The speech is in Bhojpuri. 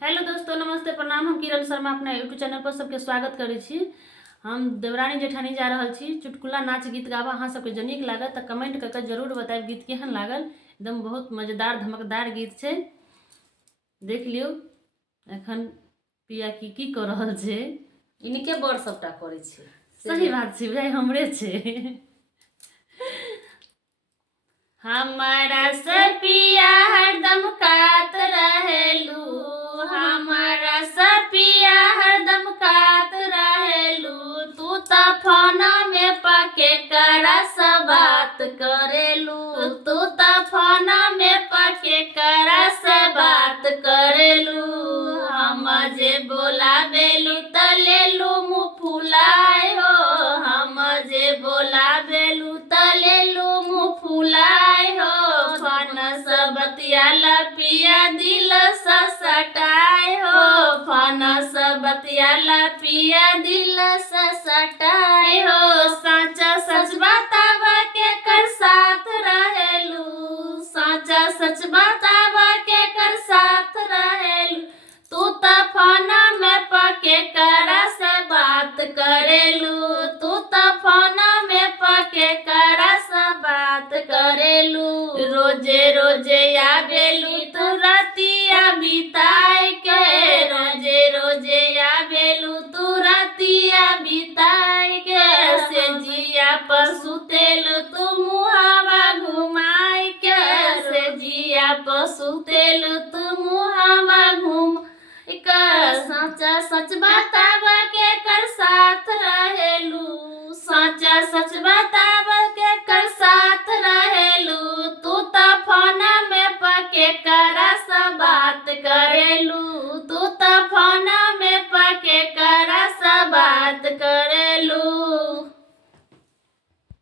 हेलो दोस्तों, नमस्ते, प्रणाम। हम किरण शर्मा अपना यूट्यूब चैनल पर सबके स्वागत करै छी। हम देवरानी जेठानी जा रहल छी चुटकुला नाच गीत गाबा। अहाँ सबके जब नीक लागत तऽ कमेंट करके जरूर बताएब गीत केहन लागल। एकदम बहुत मजेदार धमकदार गीत छै, देख लियौ। एखन पिया की कऽ रहल छै, इनके बड़ सबटा करै छै। सही बात छै भाई, हमरे छै। हमारा से पिया हरदम कात रहेलू, हमारा से पिया हरदम कात रहेलू। तू तो फोना में पके करा से बात करेलू, तू तो फोना में पके करा से बात करेलू। हम जे बोलावेलू त लेलू मुँह फुलाए हो, हम जे बोलावेलू त लेलू मुँह फुलाए हो। फन से बतियाला पिया दिल से सटाए हो, फन से बतियाला पिया दिल से सटाए हो। साचा सच बतावा के कर साथ रहेलू, साचा सच बतावा के कर साथ रहेलू। तू तो फोना में पके करा से बात करेलू, तू तो फोना में पके करा से बात करेलू। रोजे रोजे आवेलू तू रातिया बिताए के, रोजे रोजे आवेलू तू रातिया बिताए के। से जिया पर सुतेलू तू मुहावा घुमाए के, से जिया पर सुतेलू तू मुहावा घुम। साचा सच बतावा के कर साथ रहेलू, साचा सच बतावा के कर साथ रहेलू। तू तो फोना में पके करा से बात करेलू,